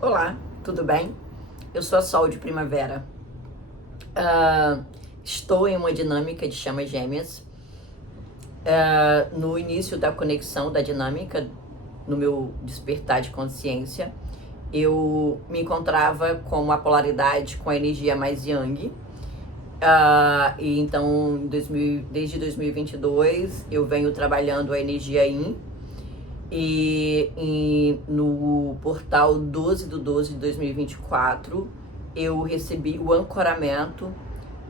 Olá, tudo bem? Eu sou a Sol de Primavera. Estou em uma dinâmica de chamas gêmeas. No início da conexão da dinâmica, no meu despertar de consciência, eu me encontrava com a polaridade, com a energia mais Yang. E então, desde 2022, eu venho trabalhando a energia Yin. E no portal 12/12 de 2024, eu recebi o ancoramento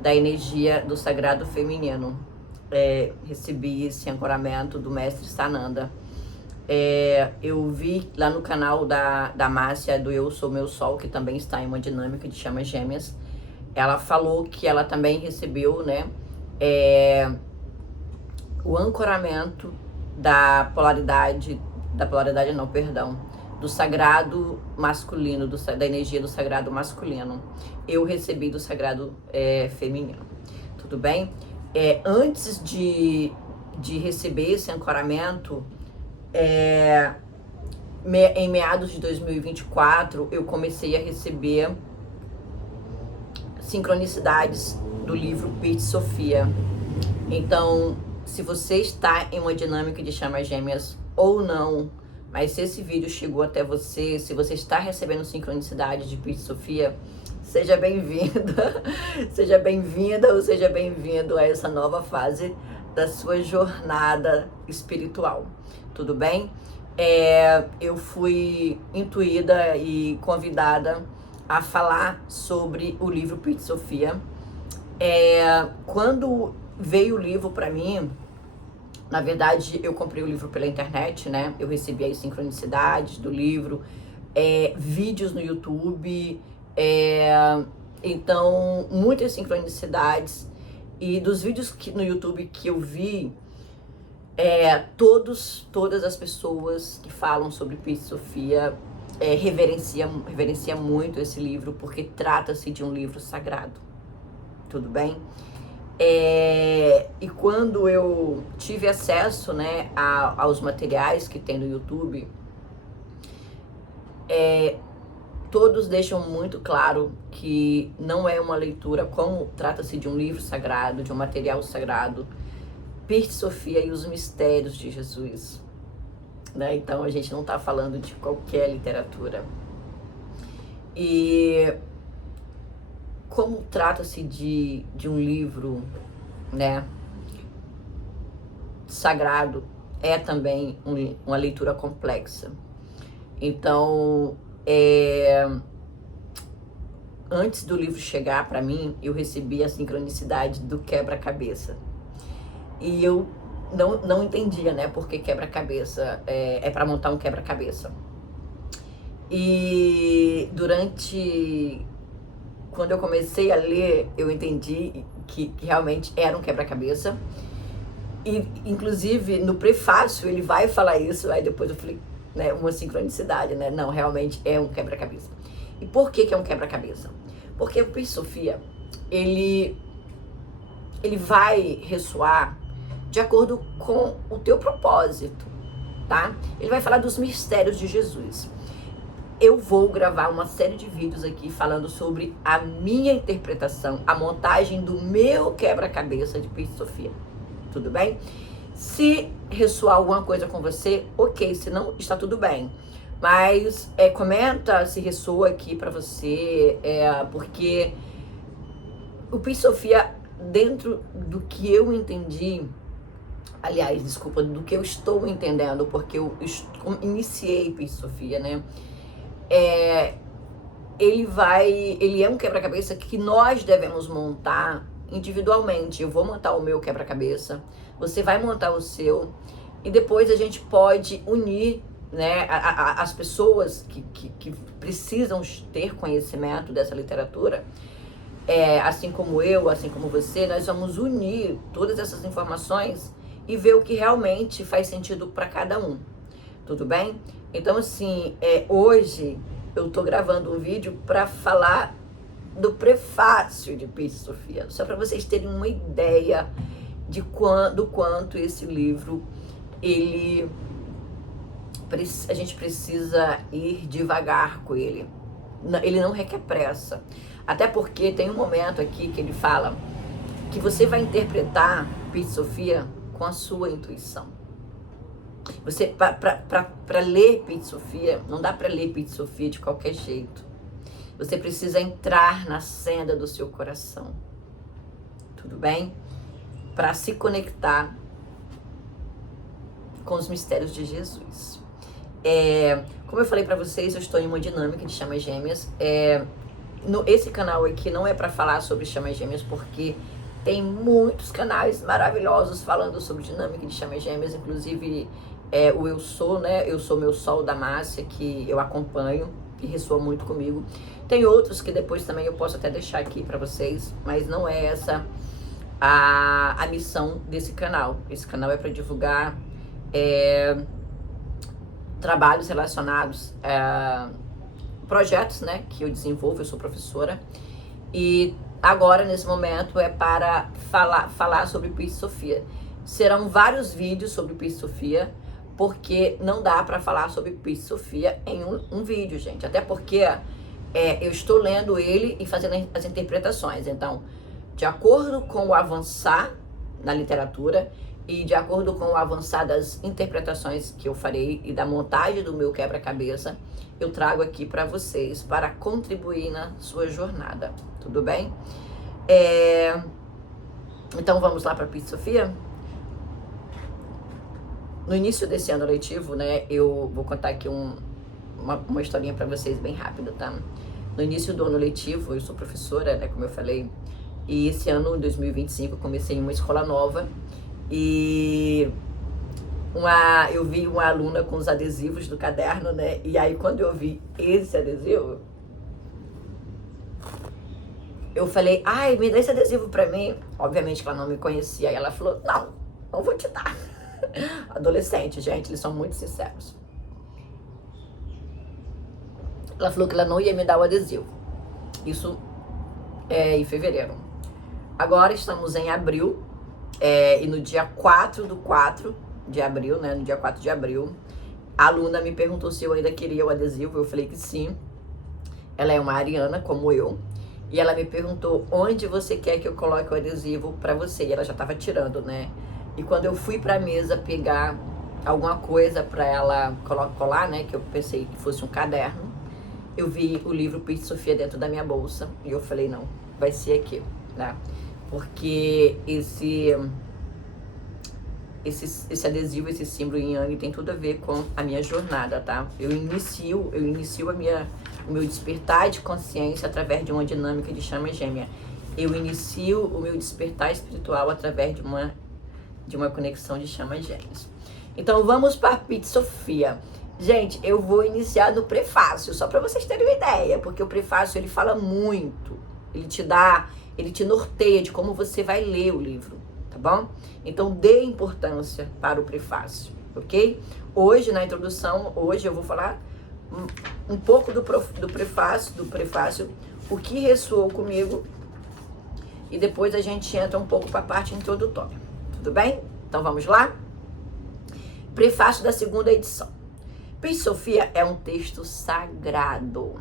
da energia do sagrado feminino. Recebi esse ancoramento do mestre Sananda. Eu vi lá no canal da Márcia, do Eu Sou Meu Sol, que também está em uma dinâmica de chamas gêmeas. Ela falou que ela também recebeu, né, o ancoramento da polaridade não, perdão, do sagrado masculino, da energia do sagrado masculino. Eu recebi do sagrado feminino. Tudo bem? Antes de receber esse ancoramento, em meados de 2024, eu comecei a receber sincronicidades do livro Pit Sofia. Então, se você está em uma dinâmica de chamas gêmeas ou não, mas se esse vídeo chegou até você, se você está recebendo sincronicidade de Pit Sofia, seja bem-vinda, seja bem-vinda ou seja bem-vindo a essa nova fase da sua jornada espiritual. Tudo bem? Eu fui intuída e convidada a falar sobre o livro Pit Sofia. Quando veio o livro para mim, na verdade eu comprei o livro pela internet, né? Eu recebi as sincronicidades do livro, vídeos no YouTube, então muitas sincronicidades. E dos vídeos no YouTube que eu vi, todas as pessoas que falam sobre Pit Sofia reverencia muito esse livro, porque trata-se de um livro sagrado. Tudo bem? E quando eu tive acesso, né, aos materiais que tem no YouTube, todos deixam muito claro que não é uma leitura, como trata-se de um livro sagrado, de um material sagrado, Pit Sofia e os mistérios de Jesus, né? Então a gente não está falando de qualquer literatura. E como trata-se de um livro, né, sagrado, é também uma leitura complexa. Então, antes do livro chegar para mim, eu recebi a sincronicidade do quebra-cabeça. E eu não entendia, né, porque quebra-cabeça é para montar um quebra-cabeça. E quando eu comecei a ler, eu entendi que realmente era um quebra-cabeça. E, inclusive, no prefácio ele vai falar isso, aí depois eu falei, né, uma sincronicidade, né? Não, realmente é um quebra-cabeça. E por que é um quebra-cabeça? Porque o Pit Sofia, ele vai ressoar de acordo com o teu propósito, tá? Ele vai falar dos mistérios de Jesus. Eu vou gravar uma série de vídeos aqui falando sobre a minha interpretação, a montagem do meu quebra-cabeça de Pit Sofia. Tudo bem? Se ressoar alguma coisa com você, ok. Se não, está tudo bem. Mas comenta se ressoa aqui pra você, porque o Pit Sofia, dentro do que eu entendi, aliás, desculpa, do que eu estou entendendo, porque eu iniciei Pit Sofia, né? Ele é um quebra-cabeça que nós devemos montar individualmente. Eu vou montar o meu quebra-cabeça, você vai montar o seu, e depois a gente pode unir, né, as pessoas que precisam ter conhecimento dessa literatura, assim como eu, assim como você, nós vamos unir todas essas informações e ver o que realmente faz sentido para cada um. Tudo bem? Então, assim, hoje eu tô gravando um vídeo para falar do prefácio de Pit Sofia, só para vocês terem uma ideia do quanto esse livro, a gente precisa ir devagar com ele, Ele não requer pressa. Até porque tem um momento aqui que ele fala que você vai interpretar Pitch Sophia com a sua intuição. Você, para ler Pitch Sophia, não dá para ler Pitch Sophia de qualquer jeito. Você precisa entrar na senda do seu coração. Tudo bem? Para se conectar com os mistérios de Jesus. Como eu falei para vocês, eu estou em uma dinâmica de chamas gêmeas. Esse canal aqui não é para falar sobre chamas gêmeas, porque tem muitos canais maravilhosos falando sobre dinâmica de chamas gêmeas, inclusive o Eu Sou, né? Eu Sou Meu Sol, da Márcia, que eu acompanho, que ressoa muito comigo. Tem outros que depois também eu posso até deixar aqui para vocês, mas não é essa a missão desse canal. Esse canal é para divulgar trabalhos relacionados a projetos, né, que eu desenvolvo. Eu sou professora e agora nesse momento é para falar sobre Pitch Sophia. Serão vários vídeos sobre Pitch Sophia, porque não dá para falar sobre Pitch Sophia em um vídeo, gente. Até porque eu estou lendo ele e fazendo as interpretações. Então, de acordo com o avançar na literatura e de acordo com o avançar das interpretações que eu farei e da montagem do meu quebra-cabeça, eu trago aqui para vocês, para contribuir na sua jornada. Tudo bem? Então, vamos lá para Pitch Sophia? No início desse ano letivo, né, eu vou contar aqui uma historinha para vocês bem rápida, tá? No início do ano letivo, eu sou professora, né, como eu falei, e esse ano, em 2025, eu comecei em uma escola nova e eu vi uma aluna com os adesivos do caderno, né, e aí quando eu vi esse adesivo, eu falei, ai, me dá esse adesivo pra mim. Obviamente que ela não me conhecia, e ela falou, não vou te dar. Adolescente, gente, eles são muito sinceros. Ela falou que ela não ia me dar o adesivo. Isso em fevereiro. Agora estamos em abril, e no dia 4 de abril, né, no dia 4 de abril, a aluna me perguntou se eu ainda queria o adesivo. Eu falei que sim. Ela é uma ariana, como eu, e ela me perguntou onde você quer que eu coloque o adesivo pra você. E ela já tava tirando, né? E quando eu fui pra mesa pegar alguma coisa pra ela colar, né, que eu pensei que fosse um caderno, eu vi o livro Pitch Sophia dentro da minha bolsa e eu falei, não, vai ser aqui, né? Porque esse adesivo, esse símbolo em Yang tem tudo a ver com a minha jornada, tá? Eu inicio o meu despertar de consciência através de uma dinâmica de chama gêmea. Eu inicio o meu despertar espiritual através de uma conexão de chamas gêmeas. Então vamos para Pitch Sophia. Gente, eu vou iniciar no prefácio, só para vocês terem uma ideia, porque o prefácio ele fala muito, ele te norteia de como você vai ler o livro, tá bom? Então dê importância para o prefácio, ok? Hoje, na introdução, eu vou falar um pouco do prefácio, o que ressoou comigo, e depois a gente entra um pouco para a parte introdutória. Tudo bem? Então vamos lá? Prefácio da segunda edição. Pitch Sophia é um texto sagrado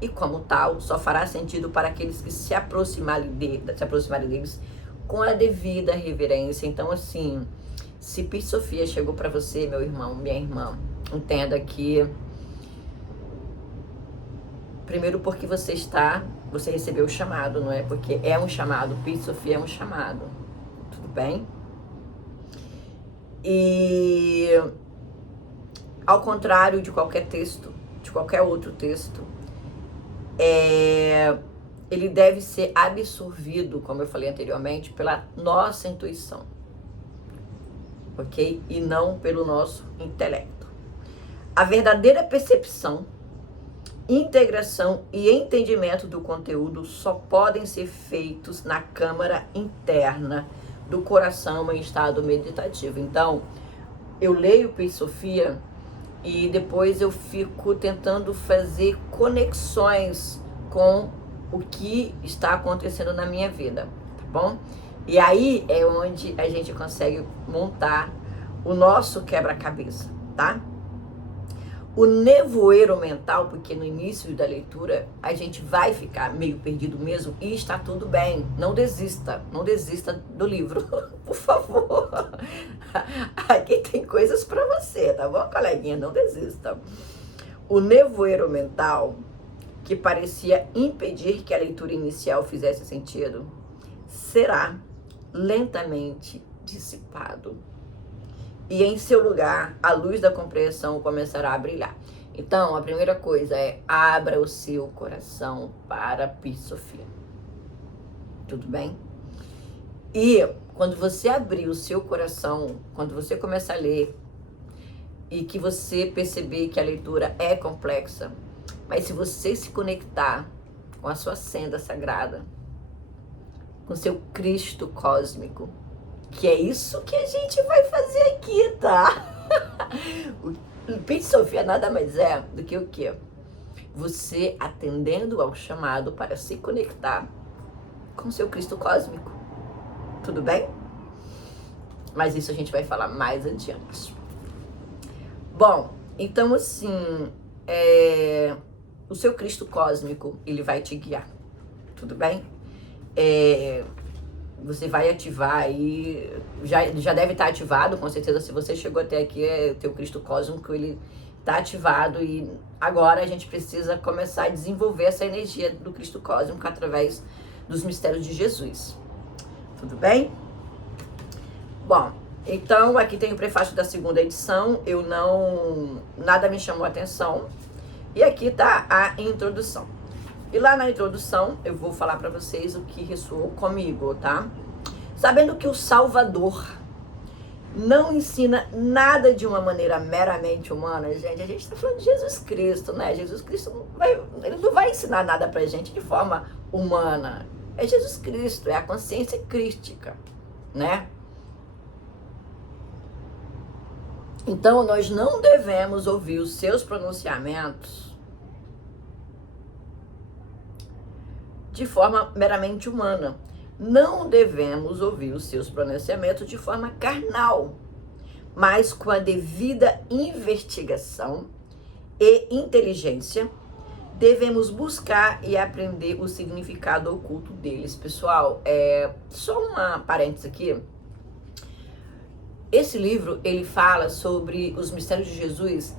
e, como tal, só fará sentido para aqueles que se aproximarem deles com a devida reverência. Então, assim, se Pitch Sophia chegou para você, meu irmão, minha irmã, entenda que primeiro porque você recebeu o chamado, não é? Porque é um chamado, Pitch Sophia é um chamado. Tudo bem? E ao contrário de qualquer texto, de qualquer outro texto, ele deve ser absorvido, como eu falei anteriormente, pela nossa intuição, ok? E não pelo nosso intelecto. A verdadeira percepção, integração e entendimento do conteúdo só podem ser feitos na câmara interna do coração em estado meditativo. Então, eu leio Pitch Sophia e depois eu fico tentando fazer conexões com o que está acontecendo na minha vida, tá bom? E aí é onde a gente consegue montar o nosso quebra-cabeça, tá? O nevoeiro mental, porque no início da leitura a gente vai ficar meio perdido mesmo e está tudo bem. Não desista, não desista do livro, por favor. Aqui tem coisas para você, tá bom, coleguinha? Não desista. O nevoeiro mental, que parecia impedir que a leitura inicial fizesse sentido, será lentamente dissipado. E em seu lugar, a luz da compreensão começará a brilhar. Então, a primeira coisa é: abra o seu coração para a Pisofia. Tudo bem? E quando você abrir o seu coração, quando você começar a ler, e que você perceber que a leitura é complexa, mas se você se conectar com a sua senda sagrada, com seu Cristo cósmico, que é isso que a gente vai fazer aqui, tá? O Pisofia nada mais é do que o quê? Você atendendo ao chamado para se conectar com seu Cristo cósmico. Tudo bem? Mas isso a gente vai falar mais adiante. Bom, então assim, o seu Cristo cósmico, ele vai te guiar. Tudo bem? Você vai ativar aí, já deve estar ativado, com certeza. Se você chegou até aqui, o teu Cristo cósmico, ele está ativado, e agora a gente precisa começar a desenvolver essa energia do Cristo cósmico através dos mistérios de Jesus. Tudo bem? Bom, então aqui tem o prefácio da segunda edição. Nada me chamou a atenção, e aqui está a introdução. E lá na introdução eu vou falar para vocês o que ressoou comigo, tá? Sabendo que o Salvador não ensina nada de uma maneira meramente humana, gente. A gente está falando de Jesus Cristo, né? Jesus Cristo ele não vai ensinar nada pra gente de forma humana. É Jesus Cristo, é a consciência crística, né? Então nós não devemos ouvir os seus pronunciamentos de forma meramente humana. Não devemos ouvir os seus pronunciamentos de forma carnal, mas com a devida investigação e inteligência, devemos buscar e aprender o significado oculto deles. Pessoal, só uma parêntese aqui. Esse livro, ele fala sobre os mistérios de Jesus,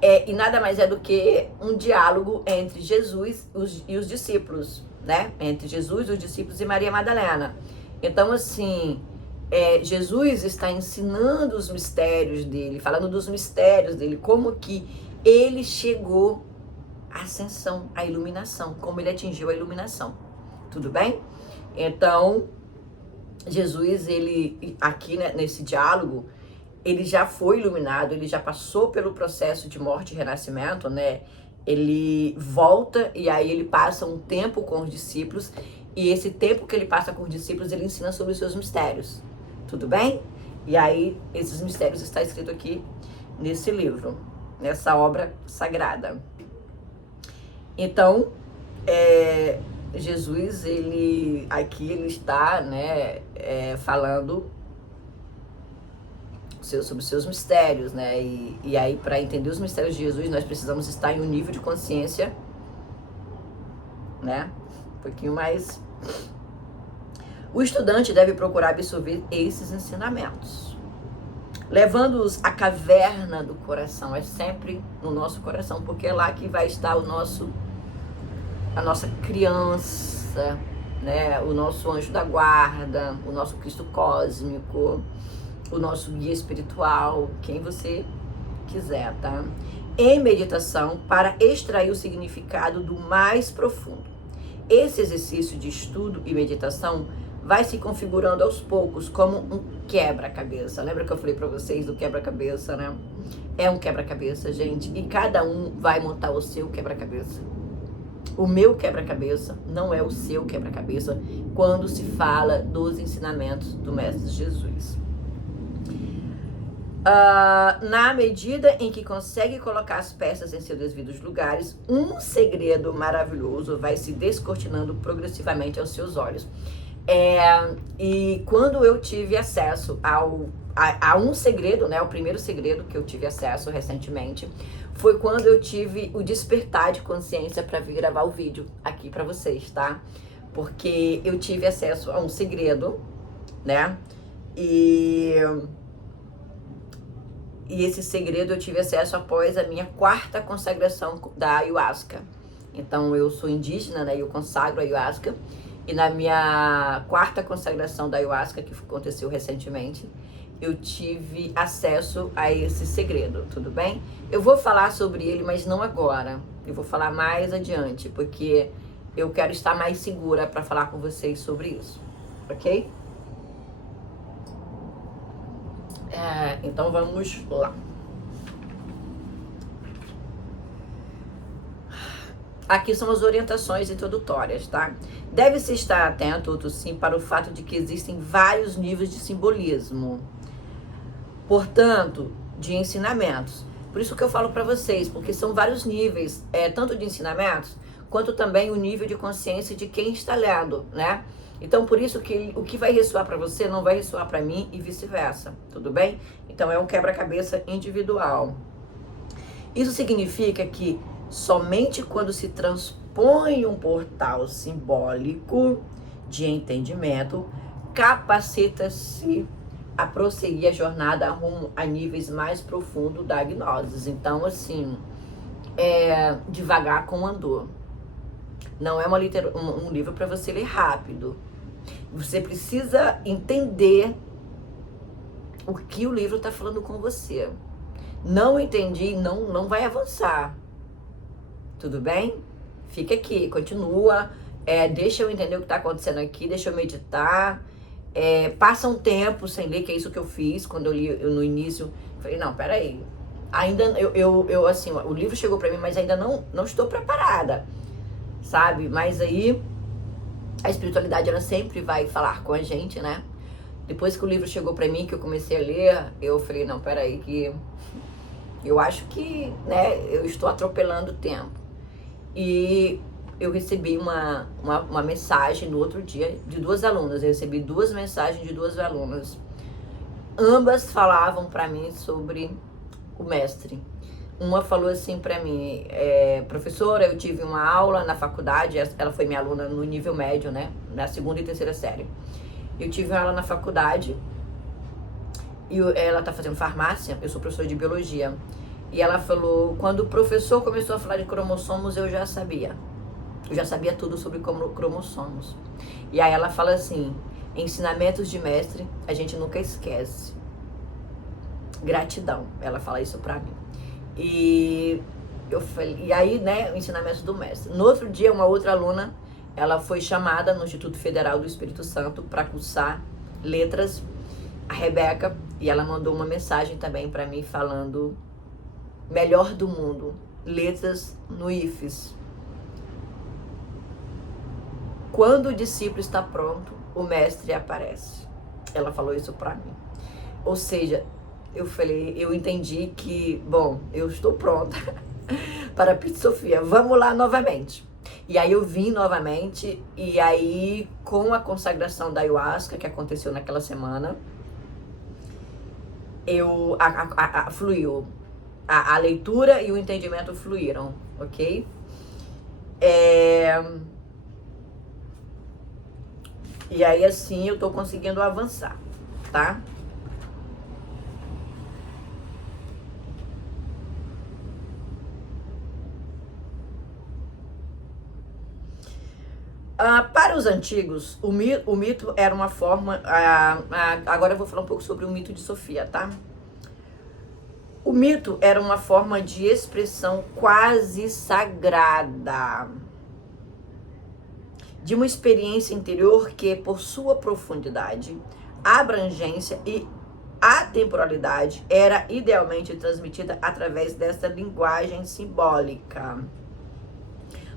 e nada mais é do que um diálogo entre Jesus e os discípulos, né? Entre Jesus, os discípulos e Maria Madalena. Então, assim, Jesus está ensinando os mistérios dele, falando dos mistérios dele, como que ele chegou à ascensão, à iluminação, como ele atingiu a iluminação. Tudo bem? Então, Jesus, ele aqui, né, nesse diálogo, ele já foi iluminado, ele já passou pelo processo de morte e renascimento, né? Ele volta e aí ele passa um tempo com os discípulos, e esse tempo que ele passa com os discípulos, ele ensina sobre os seus mistérios. Tudo bem? E aí, esses mistérios estão escritos aqui nesse livro, nessa obra sagrada. Então, Jesus, aqui ele está, né, falando sobre os seus mistérios, né? E aí, para entender os mistérios de Jesus, nós precisamos estar em um nível de consciência, né, um pouquinho mais. O estudante deve procurar absorver esses ensinamentos, levando-os à caverna do coração. É sempre no nosso coração, porque é lá que vai estar a nossa criança, né? O nosso anjo da guarda, o nosso Cristo cósmico, o nosso guia espiritual, quem você quiser, tá? Em meditação, para extrair o significado do mais profundo. Esse exercício de estudo e meditação vai se configurando aos poucos como um quebra-cabeça. Lembra que eu falei para vocês do quebra-cabeça, né? É um quebra-cabeça, gente, e cada um vai montar o seu quebra-cabeça. O meu quebra-cabeça não é o seu quebra-cabeça quando se fala dos ensinamentos do Mestre Jesus. Na medida em que consegue colocar as peças em seus devidos lugares, um segredo maravilhoso vai se descortinando progressivamente aos seus olhos. E quando eu tive acesso a um segredo, né, o primeiro segredo que eu tive acesso recentemente, foi quando eu tive o despertar de consciência para vir gravar o vídeo aqui para vocês, tá? Porque eu tive acesso a um segredo, né? E esse segredo eu tive acesso após a minha 4ª consagração da Ayahuasca. Então eu sou indígena, né? Eu consagro a Ayahuasca. E na minha 4ª consagração da Ayahuasca, que aconteceu recentemente, eu tive acesso a esse segredo, tudo bem? Eu vou falar sobre ele, mas não agora. Eu vou falar mais adiante, porque eu quero estar mais segura para falar com vocês sobre isso, ok? Então vamos lá. Aqui são as orientações introdutórias, tá? Deve-se estar atento, outro sim, para o fato de que existem vários níveis de simbolismo. Portanto, de ensinamentos. Por isso que eu falo para vocês, porque são vários níveis, tanto de ensinamentos, quanto também o nível de consciência de quem está lendo, né? Então, por isso que o que vai ressoar para você não vai ressoar para mim e vice-versa, tudo bem? Então, é um quebra-cabeça individual. Isso significa que somente quando se transpõe um portal simbólico de entendimento, capacita-se a prosseguir a jornada rumo a níveis mais profundos da gnose. Então, assim, devagar com andor. Não é um livro para você ler rápido. Você precisa entender o que o livro está falando com você. Não entendi, não vai avançar. Tudo bem? Fica aqui, continua. Deixa eu entender o que está acontecendo aqui, deixa eu meditar. Passa um tempo sem ler, que é isso que eu fiz quando eu li no início. Falei, não, peraí. Ainda, assim, o livro chegou para mim, mas ainda não estou preparada, sabe? Mas aí, a espiritualidade, ela sempre vai falar com a gente, né? Depois que o livro chegou para mim, que eu comecei a ler, eu falei, não, peraí, que eu acho que, né, eu estou atropelando o tempo. E eu recebi uma mensagem no outro dia de 2 alunas. Eu recebi 2 mensagens de 2 alunas. Ambas falavam para mim sobre o mestre. Uma falou assim para mim, professora, eu tive uma aula na faculdade, ela foi minha aluna no nível médio, né, na 2ª e 3ª série. Eu tive uma aula na faculdade e ela tá fazendo farmácia, eu sou professora de biologia. E ela falou, quando o professor começou a falar de cromossomos, eu já sabia. Eu já sabia tudo sobre cromossomos. E aí ela fala assim, ensinamentos de mestre, a gente nunca esquece. Gratidão, ela fala isso pra mim. E eu falei, e aí, né, o ensinamento do mestre. No outro dia, uma outra aluna, ela foi chamada no Instituto Federal do Espírito Santo para cursar letras, a Rebeca, e ela mandou uma mensagem também para mim falando melhor do mundo, letras no IFES. Quando o discípulo está pronto, o mestre aparece. Ela falou isso para mim. Ou seja, eu entendi que, bom, eu estou pronta para a Pizza Sofia, vamos lá novamente. E aí eu vim novamente, e aí com a consagração da Ayahuasca, que aconteceu naquela semana, fluiu. A leitura e o entendimento fluíram, ok? E aí assim eu tô conseguindo avançar, tá? Para os antigos, o mito era uma forma... agora eu vou falar um pouco sobre o mito de Sofia, tá? O mito era uma forma de expressão quase sagrada de uma experiência interior que, por sua profundidade, abrangência e atemporalidade, era idealmente transmitida através dessa linguagem simbólica.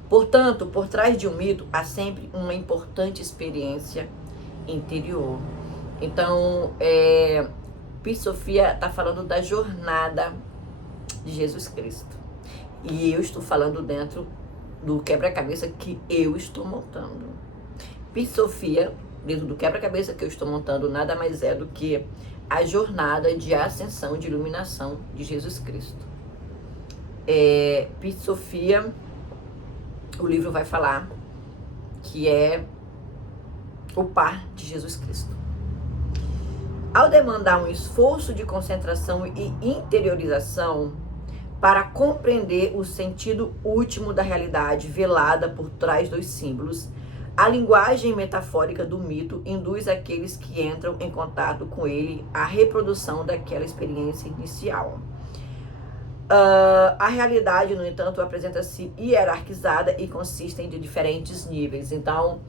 Portanto, por trás de um mito, há sempre uma importante experiência interior. Então, Pizza Sofia está falando da jornada de Jesus Cristo. E eu estou falando dentro do quebra-cabeça que eu estou montando. Pizza Sofia, dentro do quebra-cabeça que eu estou montando, nada mais é do que a jornada de ascensão, de iluminação de Jesus Cristo. Pit Sofia, o livro vai falar que é o par de Jesus Cristo. Ao demandar um esforço de concentração e interiorização para compreender o sentido último da realidade velada por trás dos símbolos, a linguagem metafórica do mito induz aqueles que entram em contato com ele à reprodução daquela experiência inicial. A realidade, no entanto, apresenta-se hierarquizada e consiste de diferentes níveis. Então,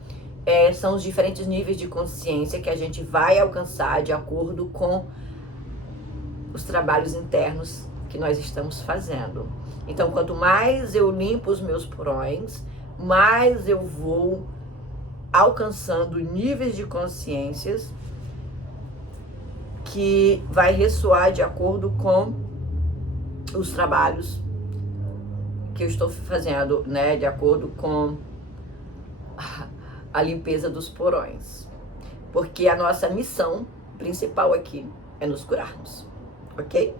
são os diferentes níveis de consciência que a gente vai alcançar de acordo com os trabalhos internos que nós estamos fazendo. Então, quanto mais eu limpo os meus porões, mais eu vou alcançando níveis de consciências que vai ressoar de acordo com os trabalhos que eu estou fazendo, né, de acordo com a limpeza dos porões. Porque a nossa missão principal aqui é nos curarmos, ok?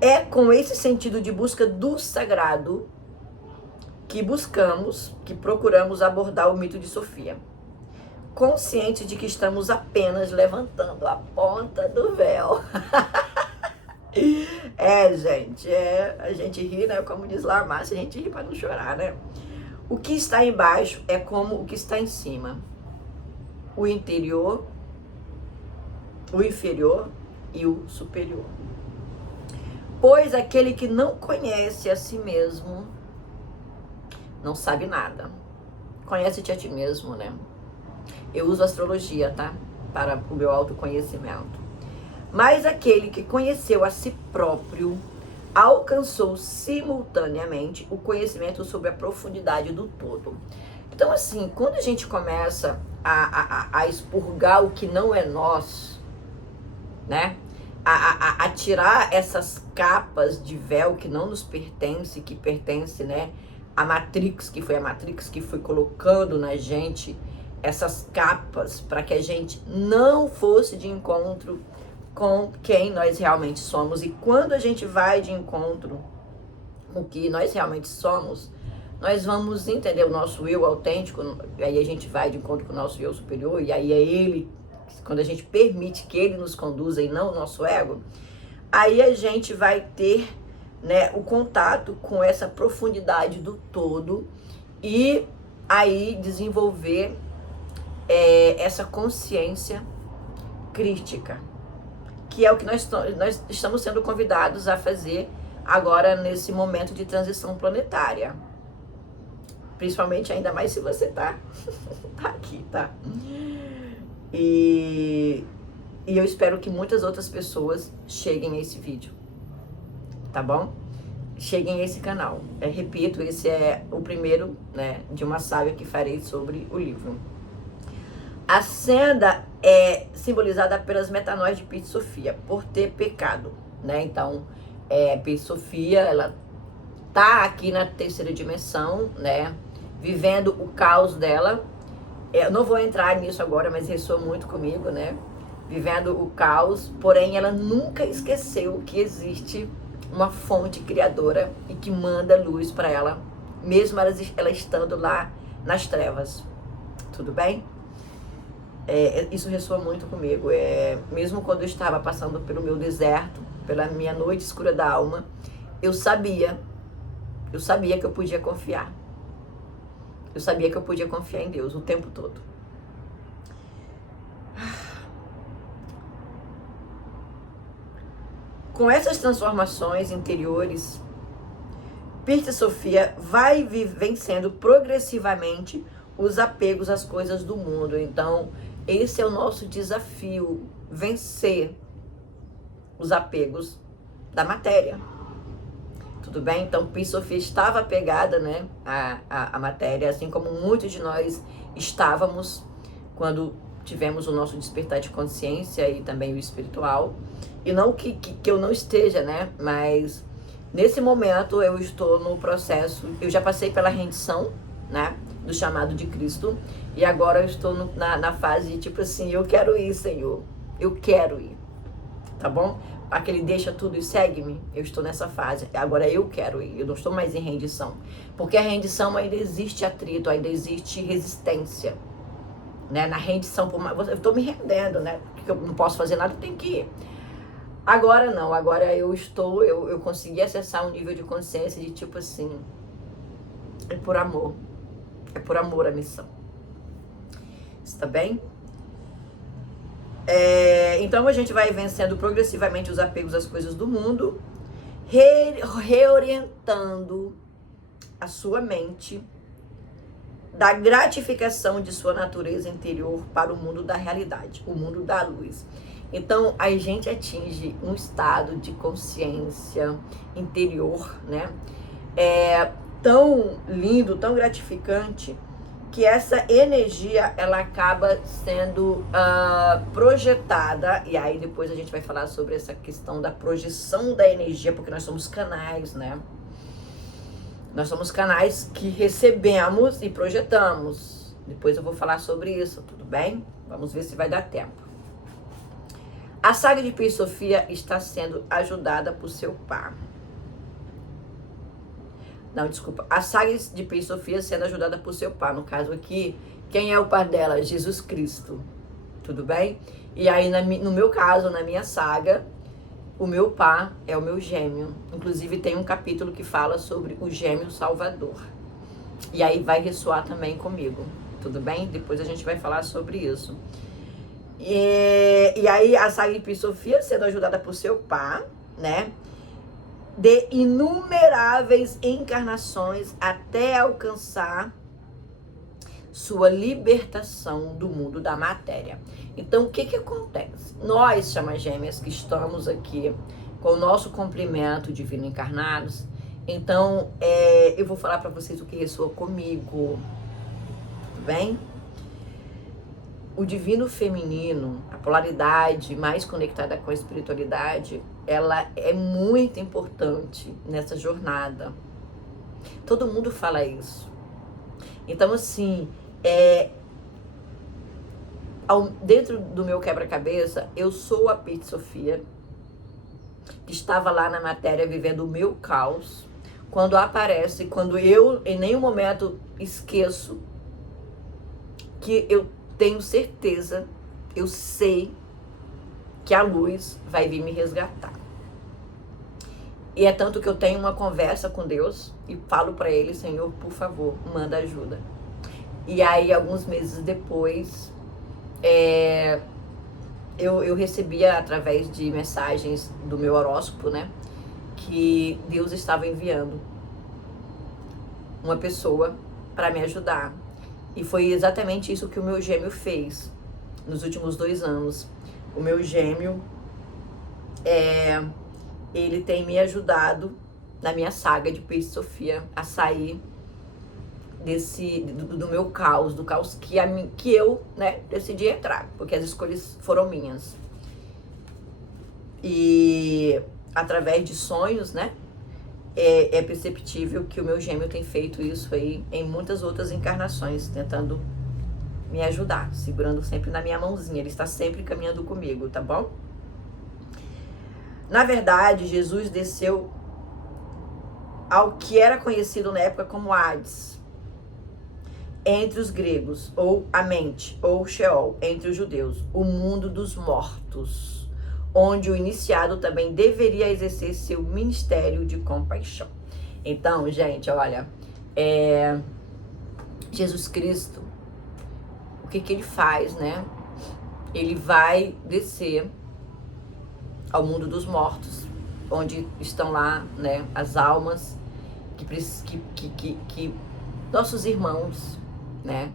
É com esse sentido de busca do sagrado que procuramos abordar o mito de Sofia, consciente de que estamos apenas levantando a ponta do véu. Gente, a gente ri, né? Como diz lá a Márcia, a gente ri para não chorar, né? O que está embaixo é como o que está em cima. O interior, o inferior e o superior. Pois aquele que não conhece a si mesmo não sabe nada. Conhece-te a ti mesmo, né? Eu uso astrologia, tá? Para o meu autoconhecimento. Mas aquele que conheceu a si próprio alcançou simultaneamente o conhecimento sobre a profundidade do todo. Então, assim, quando a gente começa a expurgar o que não é nosso, né? A tirar essas capas de véu que não nos pertence, que pertence, né? A Matrix, que foi a Matrix que foi colocando na gente essas capas para que a gente não fosse de encontro com quem nós realmente somos. E quando a gente vai de encontro com o que nós realmente somos, nós vamos entender o nosso eu autêntico, e aí a gente vai de encontro com o nosso eu superior, e aí é ele, quando a gente permite que ele nos conduza e não o nosso ego, aí a gente vai ter, né, o contato com essa profundidade do todo e aí desenvolver essa consciência crítica, que é o que nós estamos sendo convidados a fazer agora nesse momento de transição planetária. Principalmente, ainda mais se você tá aqui, tá? E eu espero que muitas outras pessoas cheguem a esse vídeo, tá bom? Cheguem a esse canal. Repito, esse é o primeiro, né, de uma saga que farei sobre o livro. A senda é simbolizada pelas metanóis de Pit Sofia, por ter pecado, né? Então, Pit Sofia, ela tá aqui na terceira dimensão, né? Vivendo o caos dela. Eu não vou entrar nisso agora, mas ressoa muito comigo, né? Vivendo o caos, porém ela nunca esqueceu que existe uma fonte criadora e que manda luz para ela, mesmo ela estando lá nas trevas. Tudo bem? Isso ressoa muito comigo. Mesmo quando eu estava passando pelo meu deserto, pela minha noite escura da alma, eu sabia que eu podia confiar. Eu sabia que eu podia confiar em Deus o tempo todo. Com essas transformações interiores, Pit Sofia vai vencendo progressivamente os apegos às coisas do mundo. Então, esse é o nosso desafio, vencer os apegos da matéria. Tudo bem? Então, Pit Sofia estava apegada, né, à matéria, assim como muitos de nós estávamos quando tivemos o nosso despertar de consciência e também o espiritual. E não que eu não esteja, né, mas nesse momento eu estou no processo, eu já passei pela rendição, né, do chamado de Cristo, e agora eu estou na fase de tipo assim, eu quero ir, Senhor, eu quero ir, tá bom? aquele deixa tudo e segue-me, eu estou nessa fase. Agora eu quero ir, eu não estou mais em rendição. Porque a rendição ainda existe atrito, ainda existe resistência. Né? Na rendição, eu estou me rendendo, né? Porque eu não posso fazer nada, eu tenho que ir. Agora não, agora eu consegui acessar um nível de consciência de tipo assim, é por amor a missão. Está bem? Então a gente vai vencendo progressivamente os apegos às coisas do mundo, reorientando a sua mente da gratificação de sua natureza interior para o mundo da realidade, o mundo da luz. Então a gente atinge um estado de consciência interior, né? Tão lindo, tão gratificante, que essa energia ela acaba sendo projetada, e aí depois a gente vai falar sobre essa questão da projeção da energia, porque nós somos canais, né? Nós somos canais que recebemos e projetamos. Depois eu vou falar sobre isso, tudo bem? Vamos ver se vai dar tempo. A saga de Pi e Sofia está sendo ajudada por seu par. Não, desculpa. A saga de Pi e Sofia sendo ajudada por seu par. No caso aqui, quem é o par dela? Jesus Cristo. Tudo bem? E aí, no meu caso, na minha saga, o meu par é o meu gêmeo. Inclusive, tem um capítulo que fala sobre o gêmeo salvador. E aí vai ressoar também comigo. Tudo bem? Depois a gente vai falar sobre isso. E aí, a saga de Pi e Sofia sendo ajudada por seu par, né? De inumeráveis encarnações até alcançar sua libertação do mundo da matéria. Então, o que acontece? Nós, chamas gêmeas, que estamos aqui com o nosso complemento divino encarnados, então, eu vou falar para vocês o que ressoa comigo, tudo bem? O divino feminino, a polaridade mais conectada com a espiritualidade, ela é muito importante nessa jornada. Todo mundo fala isso. Então, assim, dentro do meu quebra-cabeça, eu sou a Pi e Sofia, que estava lá na matéria vivendo o meu caos, quando aparece, quando eu em nenhum momento esqueço que eu tenho certeza, eu sei que a luz vai vir me resgatar. E é tanto que eu tenho uma conversa com Deus e falo para ele, Senhor, por favor, manda ajuda. E aí, alguns meses depois, eu recebia através de mensagens do meu horóscopo, né, que Deus estava enviando uma pessoa para me ajudar. E foi exatamente isso que o meu gêmeo fez nos últimos 2 anos. O meu gêmeo, ele tem me ajudado na minha saga de Pi e Sofia a sair do meu caos, do caos que eu, né, decidi entrar, porque as escolhas foram minhas. E através de sonhos, né, é perceptível que o meu gêmeo tem feito isso aí em muitas outras encarnações, tentando me ajudar, segurando sempre na minha mãozinha. Ele está sempre caminhando comigo, tá bom? Na verdade, Jesus desceu ao que era conhecido na época como Hades, entre os gregos, ou a mente, ou Sheol, entre os judeus, o mundo dos mortos, onde o iniciado também deveria exercer seu ministério de compaixão. Então, gente, olha, Jesus Cristo, o que ele faz, né? Ele vai descer ao mundo dos mortos, onde estão lá, né, as almas que nossos irmãos, né,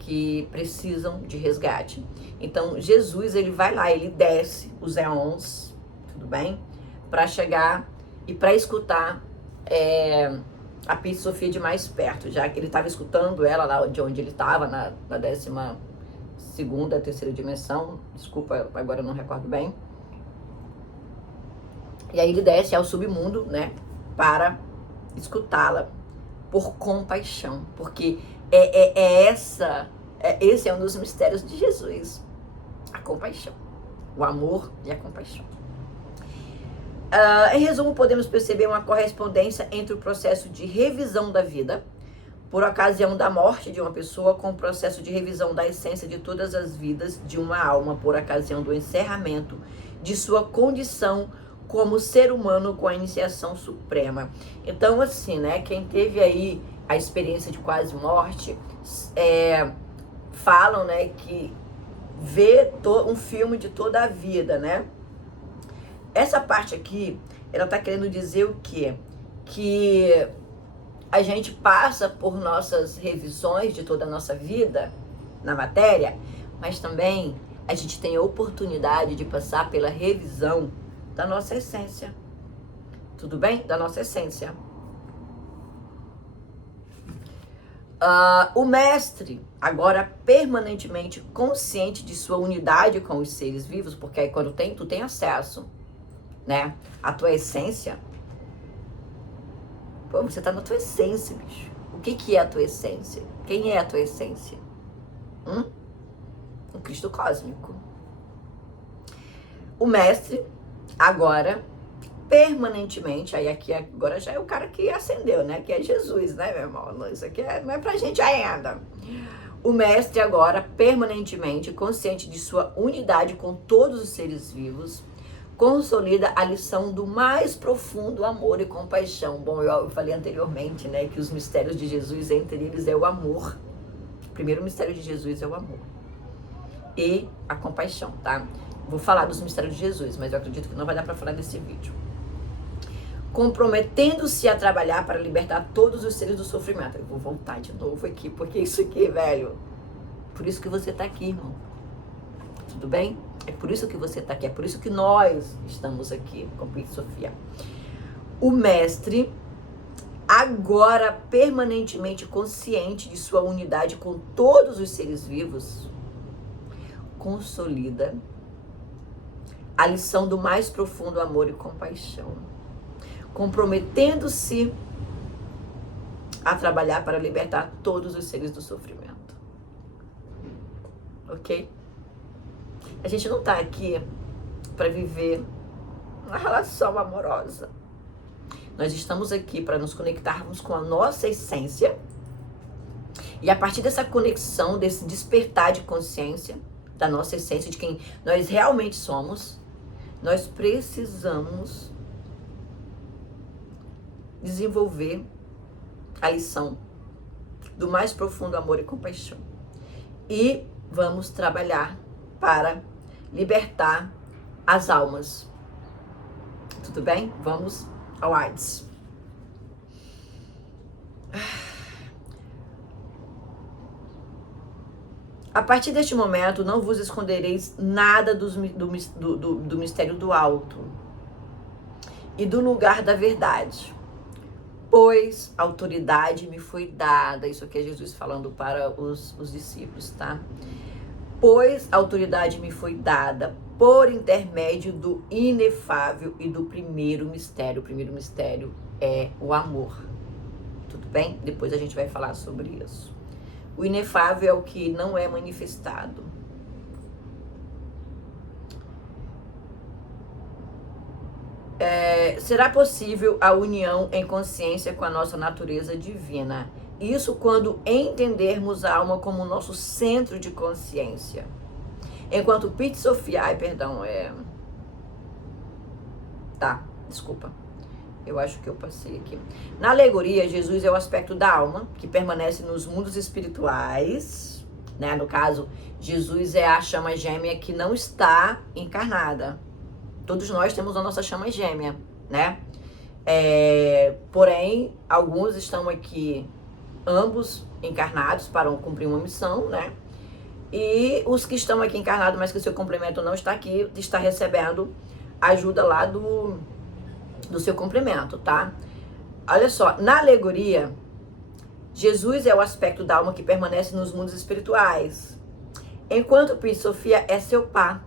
que precisam de resgate. Então, Jesus, ele vai lá, ele desce os éons, tudo bem? Para chegar e para escutar a Pi e Sofia de mais perto, já que ele estava escutando ela lá de onde ele estava, na 12ª, terceira dimensão, desculpa, agora eu não recordo bem. E aí ele desce ao submundo, né, para escutá-la por compaixão, porque esse é um dos mistérios de Jesus, a compaixão, o amor e a compaixão. Em resumo, podemos perceber uma correspondência entre o processo de revisão da vida, por ocasião da morte de uma pessoa, com o processo de revisão da essência de todas as vidas de uma alma, por ocasião do encerramento de sua condição como ser humano com a iniciação suprema. Então, assim, né, quem teve aí a experiência de quase morte, falam, né, que vê um filme de toda a vida, né? Essa parte aqui, ela tá querendo dizer o quê? Que a gente passa por nossas revisões de toda a nossa vida na matéria, mas também a gente tem a oportunidade de passar pela revisão da nossa essência. Tudo bem? Da nossa essência. O mestre, agora permanentemente consciente de sua unidade com os seres vivos, porque aí quando tu tem acesso, né, à tua essência. Pô, você tá na tua essência, bicho. O que é a tua essência? Quem é a tua essência? O Cristo cósmico. O mestre, agora, permanentemente, aí aqui agora já é o cara que ascendeu, né? Que é Jesus, né, meu irmão? Isso aqui não é pra gente ainda. O mestre agora, permanentemente consciente de sua unidade com todos os seres vivos, consolida a lição do mais profundo amor e compaixão. Bom, eu falei anteriormente, né, que os mistérios de Jesus, entre eles, é o amor. O primeiro mistério de Jesus é o amor e a compaixão, tá? Vou falar dos mistérios de Jesus, mas eu acredito que não vai dar para falar nesse vídeo. Comprometendo-se a trabalhar para libertar todos os seres do sofrimento. Eu vou voltar de novo aqui, porque isso aqui, velho, por isso que você tá aqui, irmão. Tudo bem? É por isso que você está aqui, é por isso que nós estamos aqui, com Pete Sofia. O mestre, agora permanentemente consciente de sua unidade com todos os seres vivos, consolida a lição do mais profundo amor e compaixão, comprometendo-se a trabalhar para libertar todos os seres do sofrimento. Ok? A gente não tá aqui para viver uma relação amorosa. Nós estamos aqui para nos conectarmos com a nossa essência. E a partir dessa conexão, desse despertar de consciência, da nossa essência, de quem nós realmente somos, nós precisamos desenvolver a lição do mais profundo amor e compaixão. E vamos trabalhar para libertar as almas. Tudo bem? Vamos ao AIDS. A partir deste momento, não vos escondereis nada do mistério do alto e do lugar da verdade, pois autoridade me foi dada. Isso aqui é Jesus falando para os discípulos, tá? Pois a autoridade me foi dada por intermédio do inefável e do primeiro mistério. O primeiro mistério é o amor. Tudo bem? Depois a gente vai falar sobre isso. O inefável é o que não é manifestado. Será possível a união em consciência com a nossa natureza divina. Isso quando entendermos a alma como nosso centro de consciência. Enquanto Pete Sofia... desculpa. Eu acho que eu passei aqui. Na alegoria, Jesus é o aspecto da alma, que permanece nos mundos espirituais, né? No caso, Jesus é a chama gêmea que não está encarnada. Todos nós temos a nossa chama gêmea, né? Porém, alguns estão aqui, ambos encarnados, para cumprir uma missão, né? E os que estão aqui encarnados, mas que o seu complemento não está aqui, está recebendo ajuda lá do seu complemento, tá? Olha só, na alegoria, Jesus é o aspecto da alma que permanece nos mundos espirituais, enquanto Pete Sofia é seu par.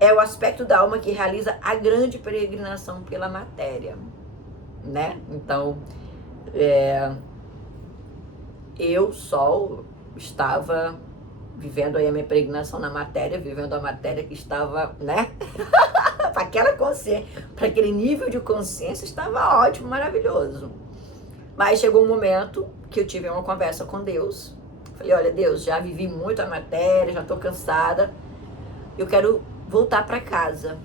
É o aspecto da alma que realiza a grande peregrinação pela matéria, né? Então, eu, Sol, estava vivendo aí a minha peregrinação na matéria, vivendo a matéria que estava, né? para aquela consciência, para aquele nível de consciência, estava ótimo, maravilhoso. Mas chegou um momento que eu tive uma conversa com Deus. Falei, olha, Deus, já vivi muito a matéria, já estou cansada, eu quero voltar para casa.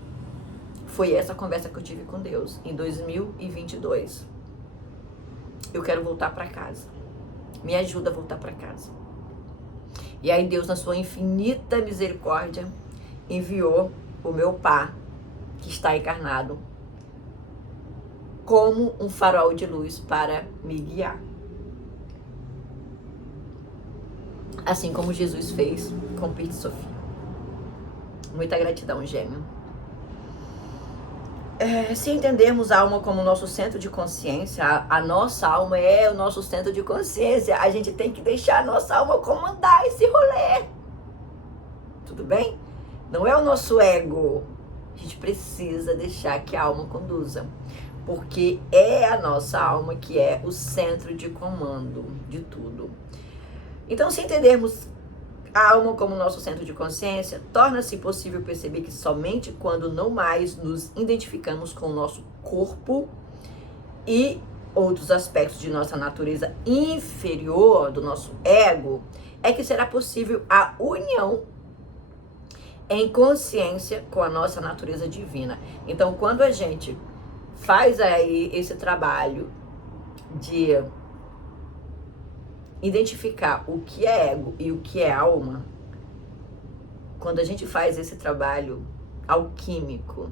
Foi essa conversa que eu tive com Deus em 2022. Eu quero voltar para casa. Me ajuda a voltar para casa. E aí Deus, na sua infinita misericórdia, enviou o meu Pá, que está encarnado, como um farol de luz para me guiar. Assim como Jesus fez com Pit Sofia. Muita gratidão, gêmeo. Se entendermos a alma como nosso centro de consciência, a nossa alma é o nosso centro de consciência, a gente tem que deixar a nossa alma comandar esse rolê. Tudo bem? Não é o nosso ego. A gente precisa deixar que a alma conduza. Porque é a nossa alma que é o centro de comando de tudo. Então, se entendermos a alma como nosso centro de consciência, torna-se possível perceber que somente quando não mais nos identificamos com o nosso corpo e outros aspectos de nossa natureza inferior, do nosso ego, é que será possível a união em consciência com a nossa natureza divina. Então, quando a gente faz aí esse trabalho de identificar o que é ego e o que é alma, quando a gente faz esse trabalho alquímico,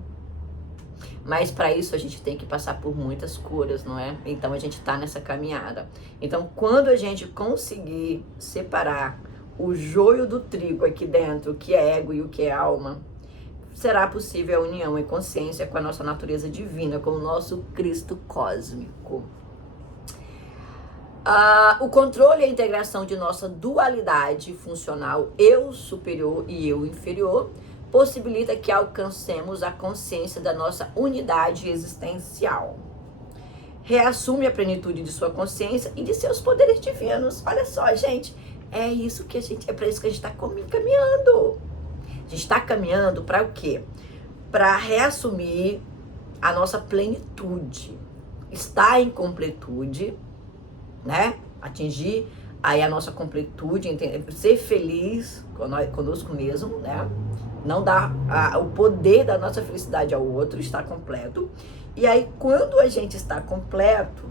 mas para isso a gente tem que passar por muitas curas, não é? Então a gente está nessa caminhada. Então quando a gente conseguir separar o joio do trigo aqui dentro, o que é ego e o que é alma, será possível a união em consciência com a nossa natureza divina, com o nosso Cristo cósmico. O controle e a integração de nossa dualidade funcional, eu superior e eu inferior, possibilita que alcancemos a consciência da nossa unidade existencial. Reassume a plenitude de sua consciência e de seus poderes divinos. Olha só, gente, é isso que é para isso que a gente está caminhando. A gente está caminhando para o quê? Para reassumir a nossa plenitude. Estar em completude, né? Atingir aí a nossa completude, ser feliz conosco mesmo, né? Não dar o poder da nossa felicidade ao outro, estar completo. E aí, quando a gente está completo,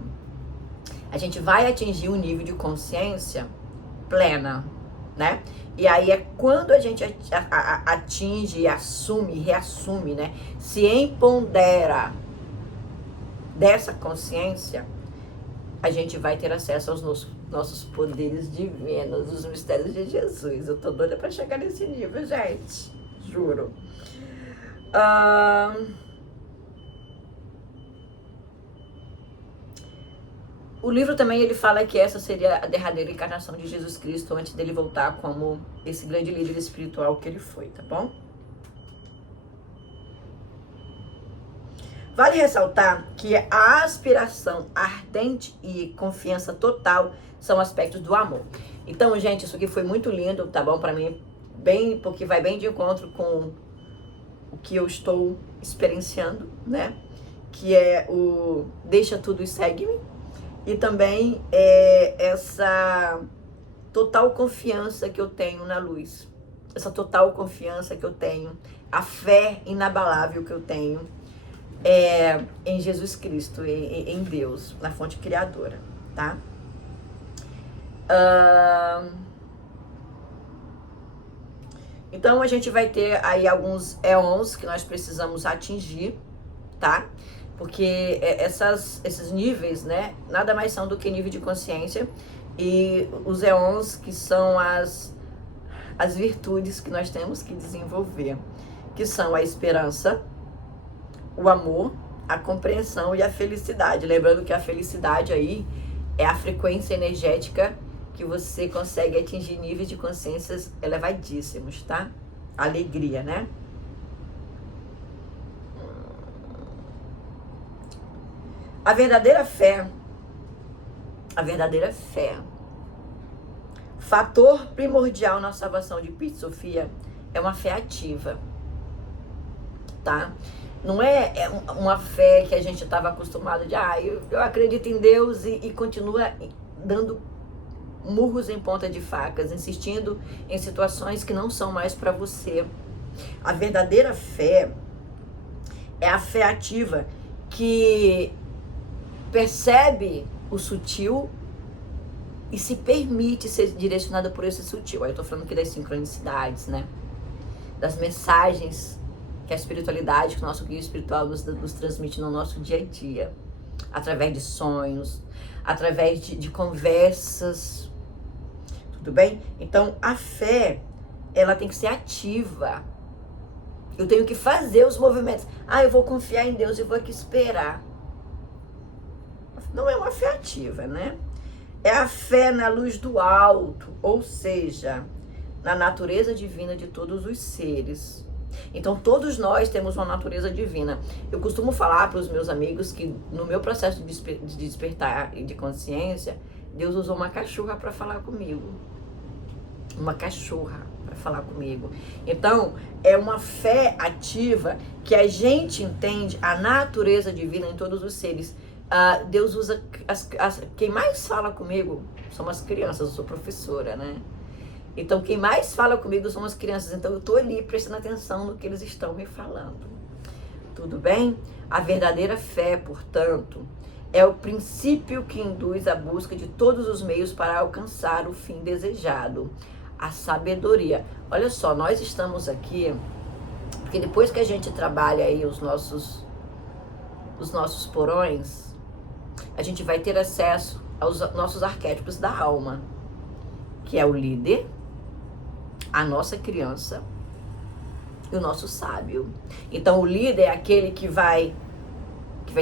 a gente vai atingir um nível de consciência plena, né? E aí é quando a gente atinge, assume, reassume, né? Se empodera dessa consciência, a gente vai ter acesso aos nossos poderes divinos, os mistérios de Jesus. Eu tô doida pra chegar nesse nível, gente. Juro. O livro também, ele fala que essa seria a derradeira encarnação de Jesus Cristo antes dele voltar como esse grande líder espiritual que ele foi, tá bom? Vale ressaltar que a aspiração ardente e confiança total são aspectos do amor. Então, gente, isso aqui foi muito lindo, tá bom? Pra mim, porque vai bem de encontro com o que eu estou experienciando, né? Que é o deixa tudo e segue-me. E também essa total confiança que eu tenho na luz. Essa total confiança que eu tenho, a fé inabalável que eu tenho em Jesus Cristo, em Deus, na fonte criadora, tá? Então a gente vai ter aí alguns éons que nós precisamos atingir, tá? Porque esses níveis, né, nada mais são do que nível de consciência, e os éons que são as virtudes que nós temos que desenvolver, que são a esperança, o amor, a compreensão e a felicidade. Lembrando que a felicidade aí é a frequência energética que você consegue atingir níveis de consciências elevadíssimos, tá? Alegria, né? A verdadeira fé, fator primordial na salvação de Pit Sofia, é uma fé ativa, tá? Não é uma fé que a gente estava acostumado de, eu acredito em Deus e continua dando murros em ponta de facas, insistindo em situações que não são mais para você. A verdadeira fé é a fé ativa que percebe o sutil e se permite ser direcionada por esse sutil. Aí eu tô falando aqui das sincronicidades, né? Das mensagens que a espiritualidade, que o nosso guia espiritual nos transmite no nosso dia a dia. Através de sonhos, através de conversas. Tudo bem? Então, a fé, ela tem que ser ativa. Eu tenho que fazer os movimentos. Eu vou confiar em Deus e vou aqui esperar. Não é uma fé ativa, né? É a fé na luz do alto, ou seja, na natureza divina de todos os seres. Então, todos nós temos uma natureza divina. Eu costumo falar para os meus amigos que no meu processo de despertar e de consciência, Deus usou uma cachorra para falar comigo. Uma cachorra para falar comigo. Então, é uma fé ativa que a gente entende a natureza divina em todos os seres. Deus usa, quem mais fala comigo são as crianças, eu sou professora, né? Então, quem mais fala comigo são as crianças, então eu tô ali prestando atenção no que eles estão me falando. Tudo bem? A verdadeira fé, portanto, é o princípio que induz a busca de todos os meios para alcançar o fim desejado, a sabedoria. Olha só, nós estamos aqui, porque depois que a gente trabalha aí os nossos porões, a gente vai ter acesso aos nossos arquétipos da alma, que é o líder, a nossa criança e o nosso sábio. Então, o líder é aquele que vai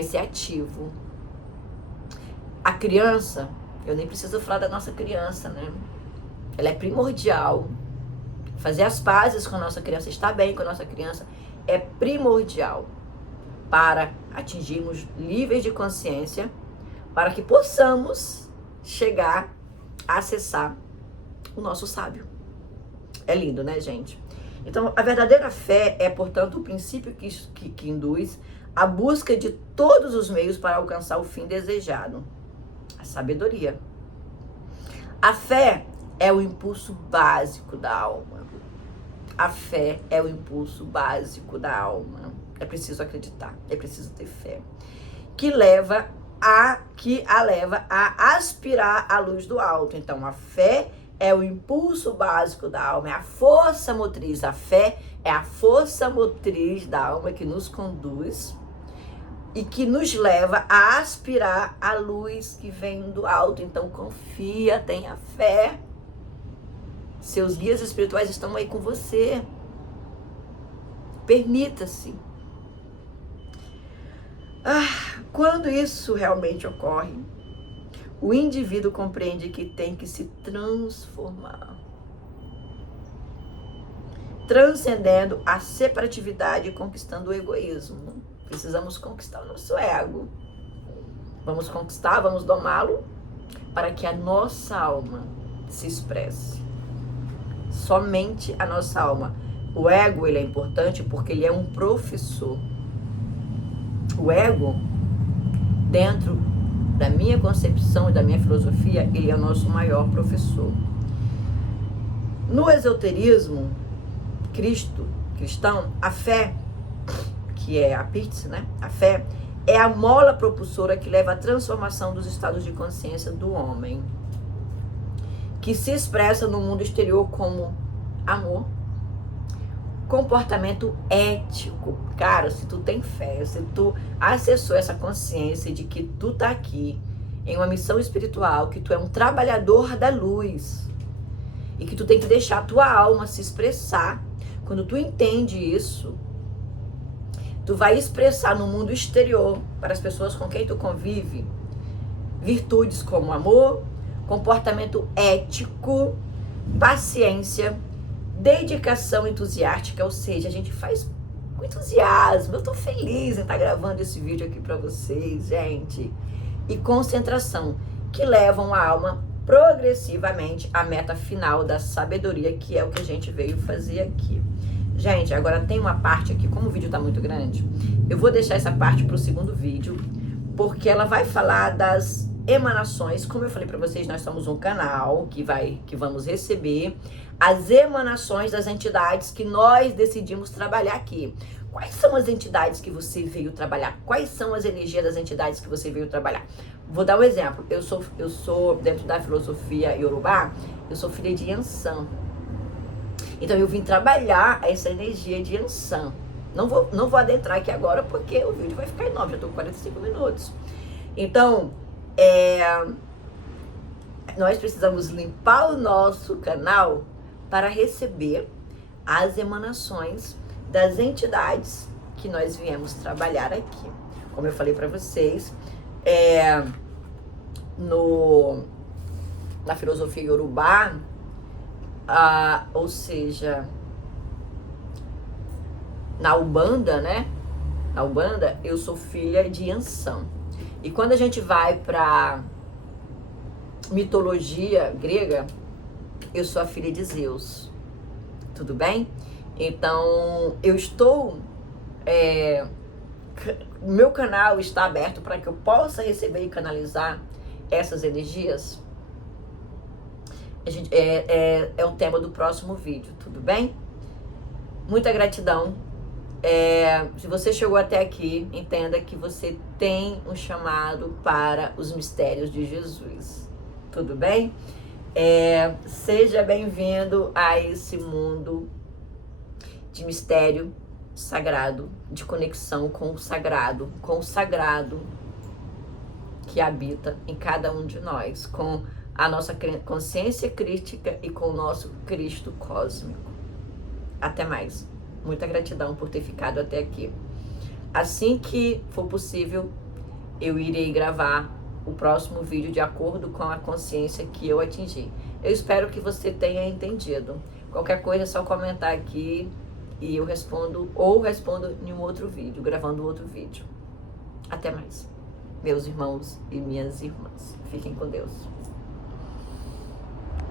ser ativo. A criança, eu nem preciso falar da nossa criança, né? Ela é primordial. Fazer as pazes com a nossa criança, estar bem com a nossa criança, é primordial para atingirmos níveis de consciência, para que possamos chegar a acessar o nosso sábio. É lindo, né, gente? Então, a verdadeira fé é, portanto, o princípio que induz a busca de todos os meios para alcançar o fim desejado, a sabedoria. A fé é o impulso básico da alma. A fé é o impulso básico da alma. É preciso acreditar, é preciso ter fé. Que a leva a aspirar à luz do alto. Então, a fé é o impulso básico da alma, é a força motriz. A fé é a força motriz da alma que nos conduz e que nos leva a aspirar à luz que vem do alto. Então, confia, tenha fé. Seus guias espirituais estão aí com você. Permita-se. Quando isso realmente ocorre, o indivíduo compreende que tem que se transformar, transcendendo a separatividade e conquistando o egoísmo. Precisamos conquistar o nosso ego. Vamos conquistar, vamos domá-lo, para que a nossa alma se expresse. Somente a nossa alma. O ego, ele é importante porque ele é um professor. O ego, dentro da minha concepção e da minha filosofia, ele é o nosso maior professor. No esoterismo cristão, a fé, que é a pizza, né? A fé é a mola propulsora que leva à transformação dos estados de consciência do homem, que se expressa no mundo exterior como amor, comportamento ético. Cara, se tu tem fé, se tu acessou essa consciência de que tu tá aqui em uma missão espiritual, que tu é um trabalhador da luz e que tu tem que deixar a tua alma se expressar, quando tu entende isso, tu vai expressar no mundo exterior, para as pessoas com quem tu convive, virtudes como amor, comportamento ético, paciência, dedicação entusiástica, ou seja, a gente faz com entusiasmo. Eu tô feliz em estar gravando esse vídeo aqui para vocês, gente. E concentração, que levam a alma progressivamente à meta final da sabedoria, que é o que a gente veio fazer aqui. Gente, agora tem uma parte aqui, como o vídeo tá muito grande, eu vou deixar essa parte pro segundo vídeo, porque ela vai falar das emanações. Como eu falei para vocês, nós somos um canal que vamos receber as emanações das entidades que nós decidimos trabalhar aqui. Quais são as entidades que você veio trabalhar? Quais são as energias das entidades que você veio trabalhar? Vou dar um exemplo. Eu sou dentro da filosofia Yorubá, eu sou filha de Yansan. Então eu vim trabalhar essa energia de Yansan. Não vou adentrar aqui agora porque o vídeo vai ficar enorme, já estou com 45 minutos. Então, nós precisamos limpar o nosso canal para receber as emanações das entidades que nós viemos trabalhar aqui. Como eu falei para vocês, na filosofia Yorubá, ou seja, na Umbanda, né? Na Umbanda, eu sou filha de Yansan. E quando a gente vai para mitologia grega, eu sou a filha de Zeus. Tudo bem? Então, eu estou... meu canal está aberto para que eu possa receber e canalizar essas energias. É o tema do próximo vídeo, tudo bem? Muita gratidão. Se você chegou até aqui, entenda que você tem um chamado para os mistérios de Jesus. Tudo bem? Seja bem-vindo a esse mundo de mistério sagrado, de conexão com o sagrado que habita em cada um de nós, com a nossa consciência crística e com o nosso Cristo cósmico. Até mais. Muita gratidão por ter ficado até aqui. Assim que for possível, eu irei gravar o próximo vídeo de acordo com a consciência que eu atingi. Eu espero que você tenha entendido. Qualquer coisa é só comentar aqui e eu respondo, ou respondo em um outro vídeo, gravando outro vídeo. Até mais, meus irmãos e minhas irmãs. Fiquem com Deus.